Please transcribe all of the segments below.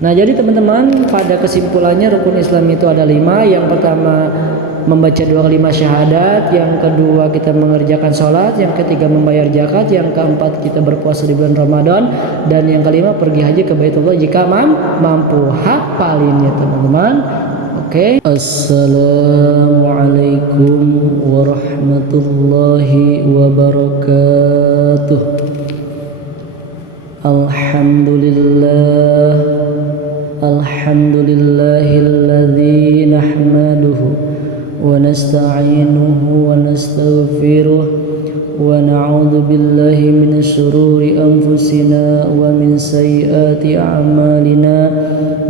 Nah, jadi teman-teman, pada kesimpulannya rukun Islam itu ada 5. Yang pertama membaca 2 kalimat syahadat, yang kedua kita mengerjakan sholat, yang ketiga membayar zakat, yang keempat kita berpuasa di bulan Ramadan, dan yang kelima pergi haji ke Baitullah jika mampu. Hafalin ya teman-teman. Oke. Assalamualaikum warahmatullahi wabarakatuh. Alhamdulillahilladzi nahmaduhu wa nasta'inuhu wa nastaghfiruh wa na'udzu billahi minasy syururi anfusina wa min sayyiati a'malina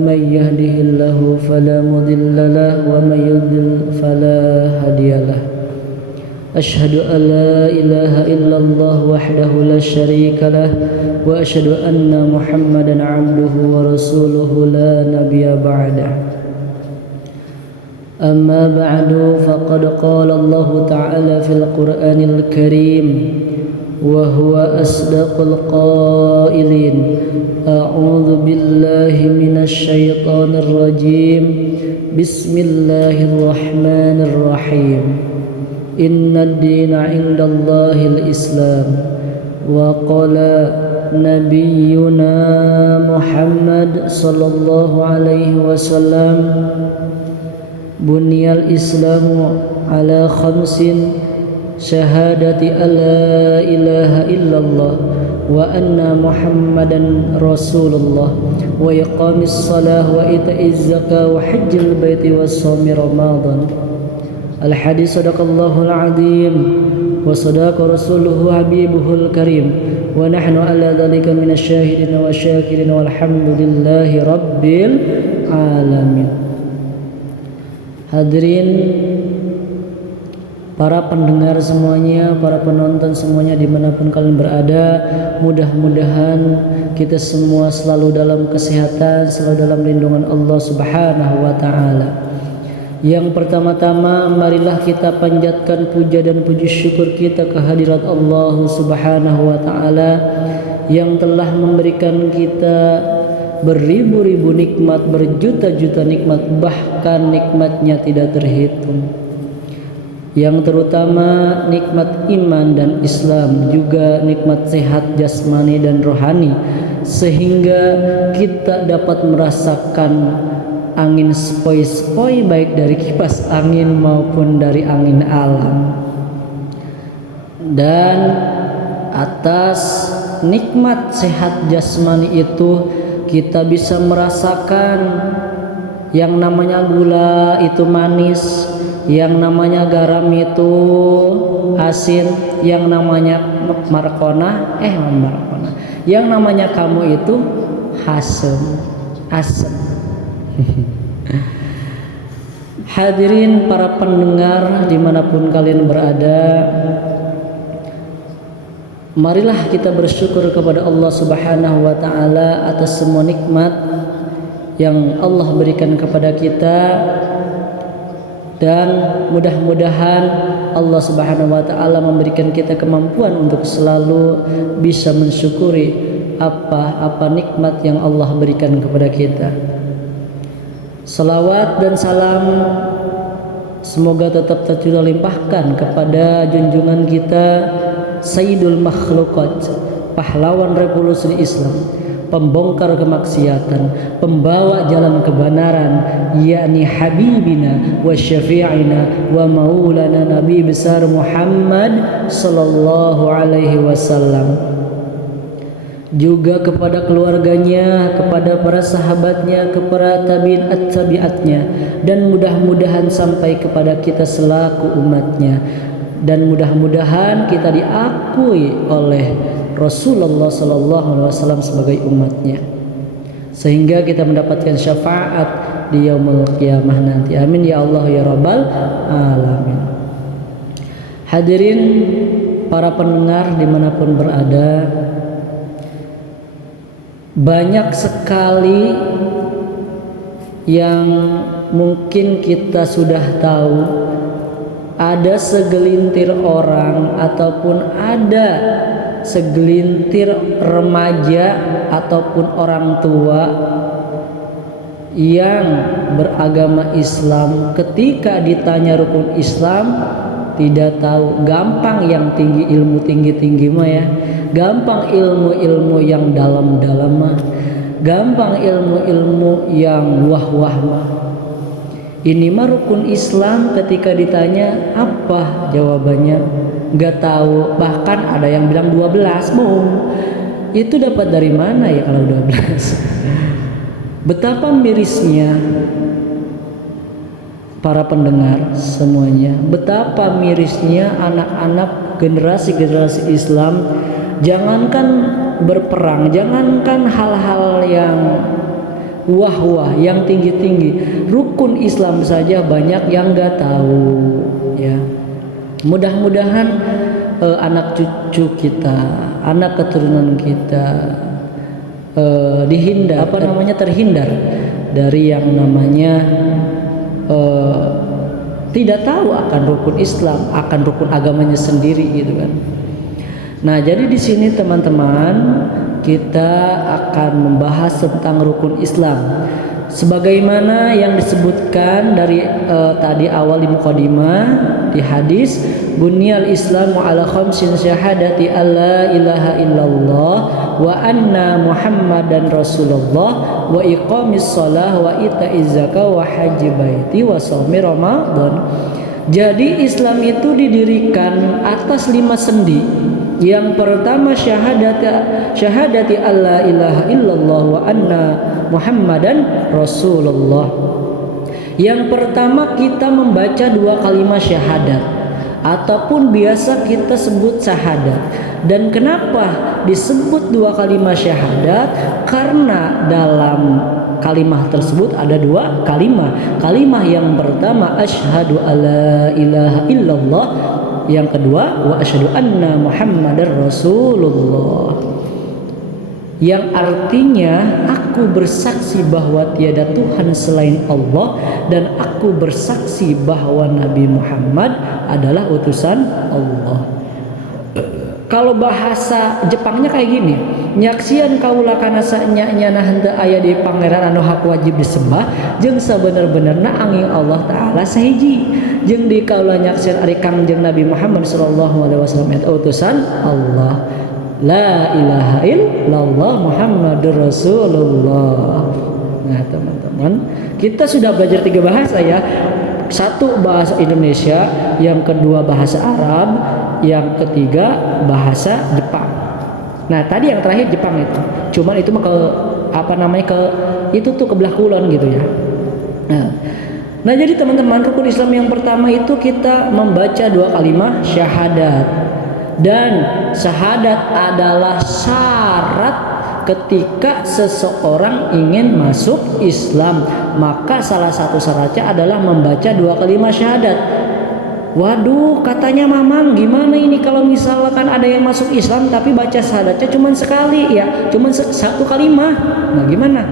may yahdihillahu fala mudilla lahu wa may yudlil fala hadiyalah. Asyhadu an la ilaha illallah wahdahu la syarika lah wa asyhadu anna Muhammadan 'abduhu wa rasuluhu la nabiyya ba'dah. Amma ba'du faqad qala Allah ta'ala fil Qur'anil Karim wa huwa asdaqul qailin. A'udzu billahi minasy syaithanir rajim. Bismillahirrahmanirrahim. Inna ad-dina 'indallahil Islam wa qala nabiyyuna Muhammad sallallahu alaihi wasallam bunyal islamu ala khamsin syahadati alla ilaha illallah wa anna Muhammadan rasulullah wa iqamis salah wa ita'iz zakah wa hajjil baiti wa shaumi ramadan. Al-hadis sadaqallahul azim wa sadaqa rasuluhu habibuhul karim wa nahnu ala dhalika minasy syahidin wa syakirin walhamdulillahi rabbil alamin. Hadirin para pendengar semuanya, para penonton semuanya dimanapun kalian berada, mudah-mudahan kita semua selalu dalam kesehatan, selalu dalam lindungan Allah Subhanahu wa ta'ala. Yang pertama-tama, marilah kita panjatkan puja dan puji syukur kita kehadirat Allah Subhanahu wa ta'ala yang telah memberikan kita beribu-ribu nikmat, berjuta-juta nikmat, bahkan nikmatnya tidak terhitung. Yang terutama nikmat iman dan Islam, juga nikmat sehat jasmani dan rohani, sehingga kita dapat merasakan angin sepoi-sepoi baik dari kipas angin maupun dari angin alam. Dan atas nikmat sehat jasmani itu kita bisa merasakan yang namanya gula itu manis, yang namanya garam itu asin, yang namanya markona yang namanya kamu itu asem. Hadirin para pendengar dimanapun kalian berada, marilah kita bersyukur kepada Allah Subhanahu wa ta'ala atas semua nikmat yang Allah berikan kepada kita, dan mudah-mudahan Allah Subhanahu wa ta'ala memberikan kita kemampuan untuk selalu bisa mensyukuri apa nikmat yang Allah berikan kepada kita. Salawat dan salam semoga tetap tercurah limpahkan kepada junjungan kita Sayyidul Makhluqat, pahlawan revolusi Islam, pembongkar kemaksiatan, pembawa jalan kebenaran, yakni Habibina wa Syafi'ina wa Maulana Nabi besar Muhammad sallallahu alaihi wasallam. Juga kepada keluarganya, kepada para sahabatnya, kepada tabi'in at-tabi'atnya, dan mudah-mudahan sampai kepada kita selaku umatnya, dan mudah-mudahan kita diakui oleh Rasulullah sallallahu alaihi wasallam sebagai umatnya, sehingga kita mendapatkan syafaat di yaumul qiyamah nanti. Amin ya Allah ya rabbal alamin. Hadirin para pendengar dimanapun berada, banyak sekali yang mungkin kita sudah tahu. Ada segelintir orang ataupun ada segelintir remaja ataupun orang tua yang beragama Islam ketika ditanya rukun Islam tidak tahu. Gampang yang tinggi ilmu tinggi mah ya, gampang ilmu yang dalam mah, gampang ilmu yang wah mah. Ini mah rukun Islam ketika ditanya apa jawabannya nggak tahu. Bahkan ada yang bilang 12. Itu dapat dari mana ya kalau 12? Betapa mirisnya para pendengar semuanya, betapa mirisnya anak-anak generasi Islam. Jangankan berperang, jangankan hal-hal yang wah yang tinggi, rukun Islam saja banyak yang nggak tahu ya. Mudah-mudahan anak cucu kita, anak keturunan kita terhindar dari yang namanya tidak tahu akan rukun Islam, akan rukun agamanya sendiri gitu kan. Nah, jadi di sini teman-teman kita akan membahas tentang rukun Islam sebagaimana yang disebutkan dari tadi awal di mukadimah di hadis, bunyal Islamu ala khamsin syahadati alla ilaha illallah wa anna Muhammadan Rasulullah wa iqamis shalah wa itaiz zakah wa haji baiti wa shaumi Ramadan. Jadi Islam itu didirikan atas 5 sendi. Yang pertama syahadati alla ilaha illallah wa anna Muhammadan Rasulullah. Yang pertama kita membaca 2 kalimat syahadat ataupun biasa kita sebut syahadat. Dan kenapa disebut 2 kalimat syahadat? Karena dalam kalimat tersebut ada 2 kalimat. Kalimat yang pertama asyhadu alla ilaha illallah, yang kedua wa asyhadu anna Muhammadar Rasulullah, yang artinya aku bersaksi bahwa tiada Tuhan selain Allah dan aku bersaksi bahwa Nabi Muhammad adalah utusan Allah. Kalau bahasa Jepangnya kayak gini, nyaksian kaula kana sanya henteu aya di pangeran anu hak wajib disembah jeung sabener-benerna angin Allah taala sahiji, jeung di kaula nyaksian ari Kangjeng Nabi Muhammad sallallahu alaihi wasallam eta utusan Allah. La ilaha illallah Muhammadur Rasulullah. Nah teman-teman, kita sudah belajar 3 bahasa ya. 1 bahasa Indonesia, yang kedua bahasa Arab, yang ketiga bahasa Jepang. Nah tadi yang terakhir Jepang itu, cuman itu mah itu tuh ke belah kulon gitu ya. Nah jadi teman-teman, rukun Islam yang pertama itu kita membaca 2 kalimat syahadat. Dan syahadat adalah syarat ketika seseorang ingin masuk Islam. Maka salah satu syaratnya adalah membaca 2 kalimat syahadat. Waduh, katanya Mamang, gimana ini kalau misalkan ada yang masuk Islam tapi baca syahadatnya cuma sekali ya, cuma 1 kalimat. Nah gimana?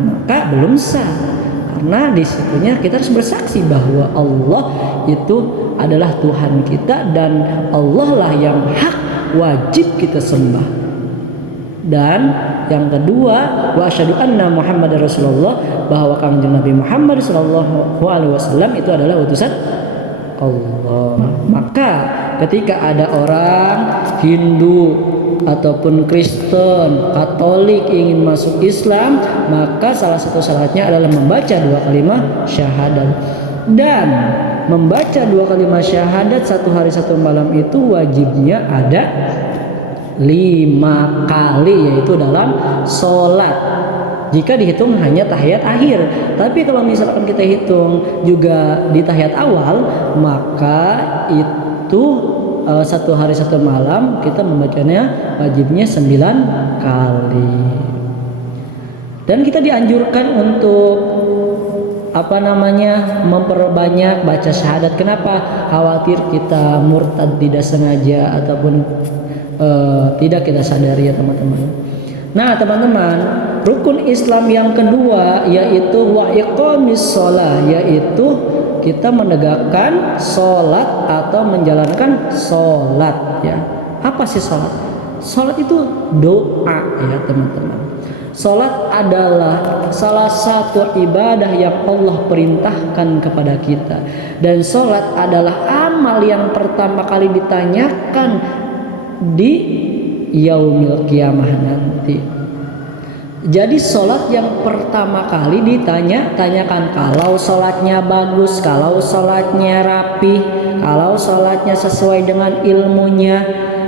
Maka belum sah. Karena di situnya kita harus bersaksi bahwa Allah itu adalah Tuhan kita dan Allah lah yang hak wajib kita sembah. Dan yang kedua, wa asyhadu anna Muhammadar Rasulullah, bahwa Kangjeng Nabi Muhammad sallallahu alaihi wasallam itu adalah utusan Allah. Maka ketika ada orang Hindu ataupun Kristen, Katolik ingin masuk Islam, maka salah satu syaratnya adalah membaca 2 kalimat syahadat. Dan membaca 2 kalimat syahadat 1 hari 1 malam itu wajibnya ada 5 kali, yaitu dalam sholat. Jika dihitung hanya tahiyat akhir. Tapi kalau misalkan kita hitung juga di tahiyat awal, maka itu 1 hari 1 malam kita membacanya wajibnya 9 kali. Dan kita dianjurkan untuk memperbanyak baca syahadat. Kenapa? Khawatir kita murtad tidak sengaja ataupun tidak kita sadari ya teman-teman. Nah teman-teman, rukun Islam yang kedua yaitu wa iqamis shalah, yaitu kita menegakkan sholat atau menjalankan sholat ya. Apa sih sholat? Sholat itu doa ya teman-teman. Salat adalah salah satu ibadah yang Allah perintahkan kepada kita, dan salat adalah amal yang pertama kali ditanyakan di yaumil kiamah nanti. Jadi sholat yang pertama kali tanyakan kalau sholatnya bagus, kalau sholatnya rapi, kalau sholatnya sesuai dengan ilmunya,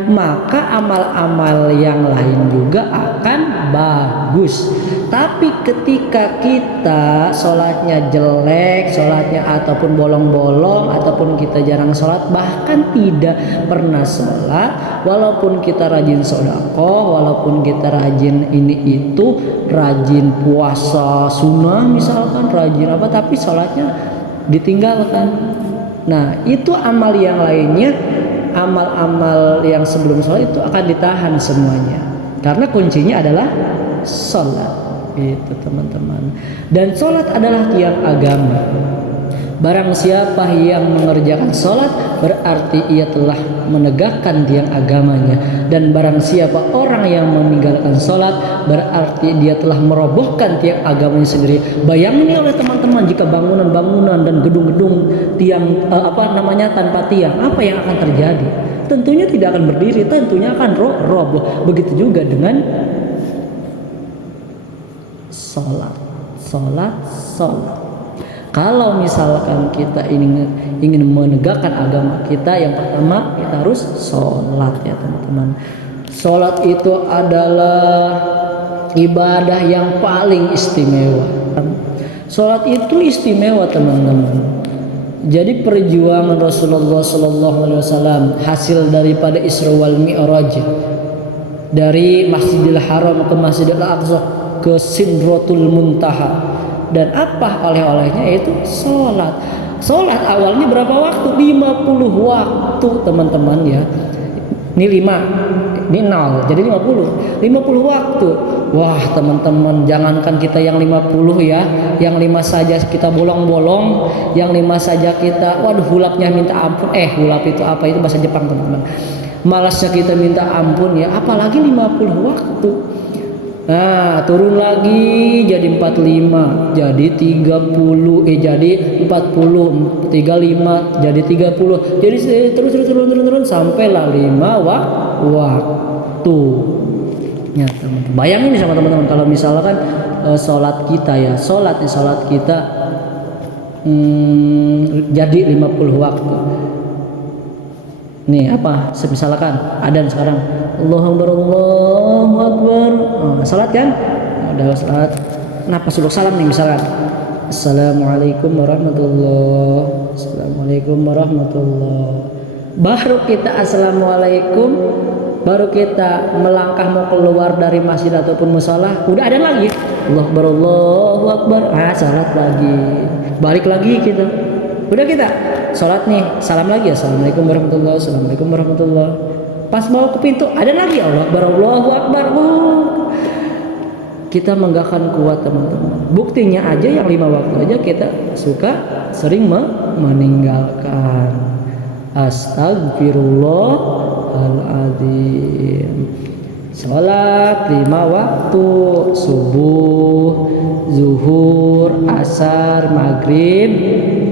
maka amal-amal yang lain juga akan bagus. Tapi ketika kita sholatnya jelek, sholatnya ataupun bolong-bolong, ataupun kita jarang sholat, bahkan tidak pernah sholat, walaupun kita rajin sedekah, walaupun kita rajin ini itu, rajin puasa sunnah misalkan, rajin apa, tapi sholatnya ditinggalkan. Nah, itu amal yang lainnya, amal-amal yang sebelum sholat itu akan ditahan semuanya, karena kuncinya adalah sholat. Itu teman-teman. Dan sholat adalah tiang agama. Barang siapa yang mengerjakan sholat, berarti ia telah menegakkan tiang agamanya. Dan barang siapa orang yang meninggalkan sholat, berarti dia telah merobohkan tiang agamanya sendiri. Bayangin oleh teman-teman, jika bangunan-bangunan dan gedung-gedung tiang tanpa tiang, apa yang akan terjadi? Tentunya tidak akan berdiri, tentunya akan roboh. Begitu juga dengan sholat. Kalau misalkan kita ingin menegakkan agama kita, yang pertama kita harus sholat ya teman-teman. Sholat itu adalah ibadah yang paling istimewa. Sholat itu istimewa teman-teman. Jadi perjuangan Rasulullah SAW, hasil daripada Isra wal Mi'raj, dari Masjidil Haram ke Masjidil Aqsa ke Sidratul Muntaha, dan apa oleh-olehnya, yaitu sholat. Sholat awalnya berapa waktu? 50 waktu teman-teman ya. Ini 5, ini 0, jadi 50 waktu. Wah teman-teman, jangankan kita yang 50 ya, yang 5 saja kita bolong-bolong, yang 5 saja kita, waduh, hulapnya minta ampun. Hulap itu apa? Itu bahasa Jepang teman-teman. Malasnya kita minta ampun ya, apalagi 50 waktu. Nah, turun lagi jadi 45, jadi 30, jadi 40, 35, jadi 30. Jadi terus turun sampailah 5 waktu. Ya, teman-teman. Bayangin nih sama teman-teman, kalau misalkan sholat kita ya, sholat kita jadi 50 waktu. Nih apa? Misalkan adzan sekarang, Allahu Akbar, Allahu Akbar. Salat kan? Udah salat. Kenapa suruh salam nih misalkan? Assalamualaikum warahmatullahi. Assalamualaikum warahmatullahi. Baru kita assalamualaikum, baru kita melangkah mau keluar dari masjid ataupun musala, udah ada lagi. Allahu Akbar, Allahu Akbar. Salat lagi. Balik lagi kita. Udah kita sholat nih, salam lagi, assalamualaikum warahmatullahi, assalamualaikum warahmatullahi. Pas mau ke pintu ada lagi, Allahu Akbar, Allahu Akbar. Kita menggahkan kuat teman-teman. Buktinya aja yang 5 waktu aja kita sering meninggalkan. Astagfirullahaladzim. Sholat 5 waktu, subuh, zuhur, asar, maghrib,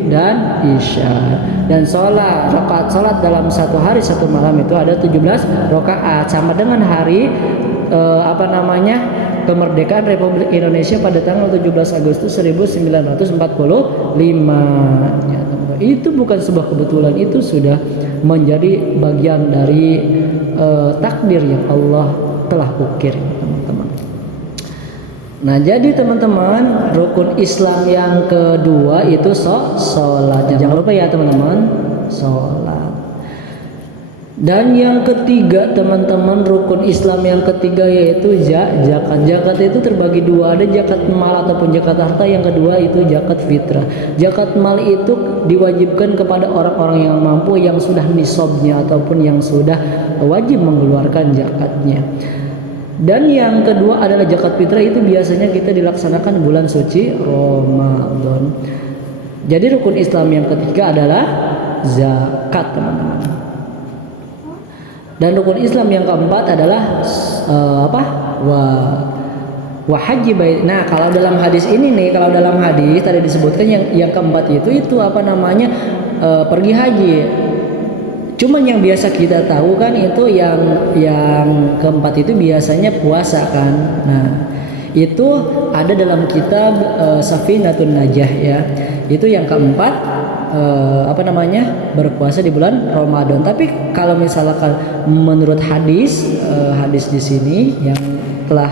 dan isya. Dan rakaat sholat dalam satu hari satu malam itu ada 17 rakaat, sama dengan hari kemerdekaan Republik Indonesia pada tanggal 17 Agustus 1945 ya, itu bukan sebuah kebetulan, itu sudah menjadi bagian dari takdir yang Allah telah ukir teman-teman. Nah jadi teman-teman, rukun Islam yang kedua itu sholat. Jangan lupa ya teman-teman, sholat. Dan yang ketiga teman-teman, rukun Islam yang ketiga yaitu zakat. Zakat itu terbagi dua, ada zakat mal ataupun zakat harta, yang kedua itu zakat fitrah. Zakat mal itu diwajibkan kepada orang-orang yang mampu, yang sudah nisabnya ataupun yang sudah wajib mengeluarkan zakatnya. Dan yang kedua adalah zakat fitrah, itu biasanya kita dilaksanakan bulan suci Ramadan. Jadi rukun Islam yang ketiga adalah zakat teman-teman. Dan rukun Islam yang keempat adalah Wa haji bait. Nah, kalau dalam hadis ini nih, kalau dalam hadis tadi disebutkan yang keempat itu apa namanya? Pergi haji. Cuman yang biasa kita tahu kan itu yang keempat itu biasanya puasa kan. Nah, itu ada dalam kitab Safinatun Najah ya. Itu yang keempat apa namanya? Berpuasa di bulan Ramadan. Tapi kalau misalkan menurut hadis hadis di sini yang telah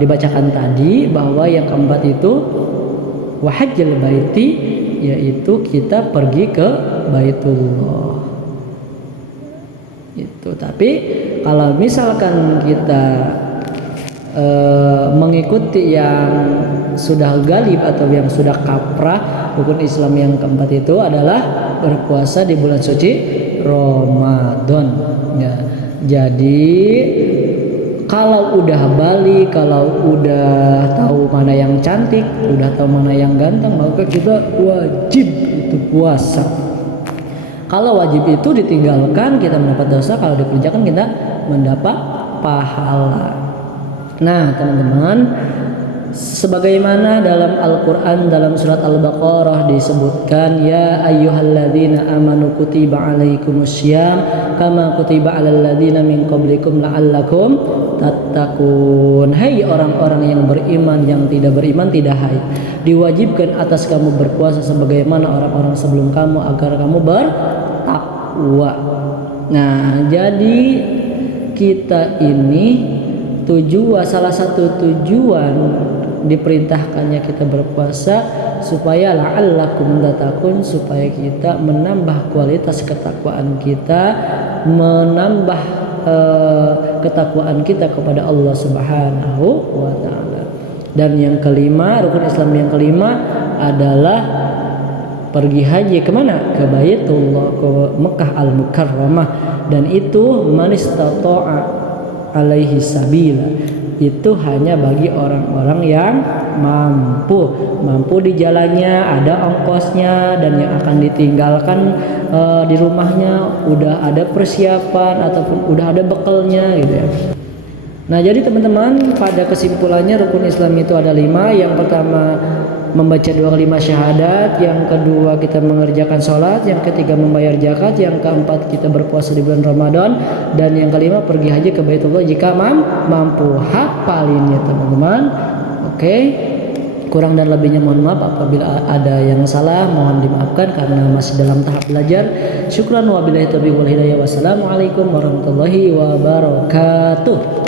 dibacakan tadi bahwa yang keempat itu wahajjal baiti, yaitu kita pergi ke Baitullah itu. Tapi kalau misalkan kita mengikuti yang sudah galib atau yang sudah kaprah, rukun Islam yang keempat itu adalah berpuasa di bulan suci Ramadan ya. Jadi kalau udah balik, kalau udah tahu mana yang cantik, udah tahu mana yang ganteng, maka kita wajib itu puasa. Kalau wajib itu ditinggalkan kita mendapat dosa, kalau dikerjakan kita mendapat pahala. Nah teman-teman, sebagaimana dalam Al-Quran dalam surat Al-Baqarah disebutkan, ya ayyuhalladzina amanu kutiba alaikumussyam kama kutiba alal ladzina min qablikum la'allakum tattaqun. Hai orang-orang yang beriman, yang tidak beriman tidak hai, diwajibkan atas kamu berpuasa sebagaimana orang-orang sebelum kamu agar kamu bertakwa. Nah, jadi kita ini salah satu tujuan diperintahkannya kita berpuasa supaya la'allakum tattaqun, supaya kita menambah kualitas ketakwaan kita, menambah ketakwaan kita kepada Allah Subhanahu wa taala. Dan yang kelima, rukun Islam yang kelima adalah pergi haji kemana? Ke Baitullah, ke Mekah Al-Mukarramah. Dan itu man istata'a alaihi sabila, itu hanya bagi orang-orang yang mampu di jalannya, ada ongkosnya, dan yang akan ditinggalkan di rumahnya udah ada persiapan ataupun udah ada bekalnya gitu ya. Nah jadi teman-teman, pada kesimpulannya rukun Islam itu ada 5. Yang pertama membaca 2 kalimat syahadat, yang kedua kita mengerjakan sholat, yang ketiga membayar zakat, yang keempat kita berpuasa di bulan Ramadan, dan yang kelima pergi haji ke Baitullah jika mampu. Hafalin ya teman-teman. Oke. Kurang dan lebihnya mohon maaf, apabila ada yang salah mohon dimaafkan karena masih dalam tahap belajar. Syukran wa billahi taufiq wal hidayah. Wassalamualaikum warahmatullahi wabarakatuh.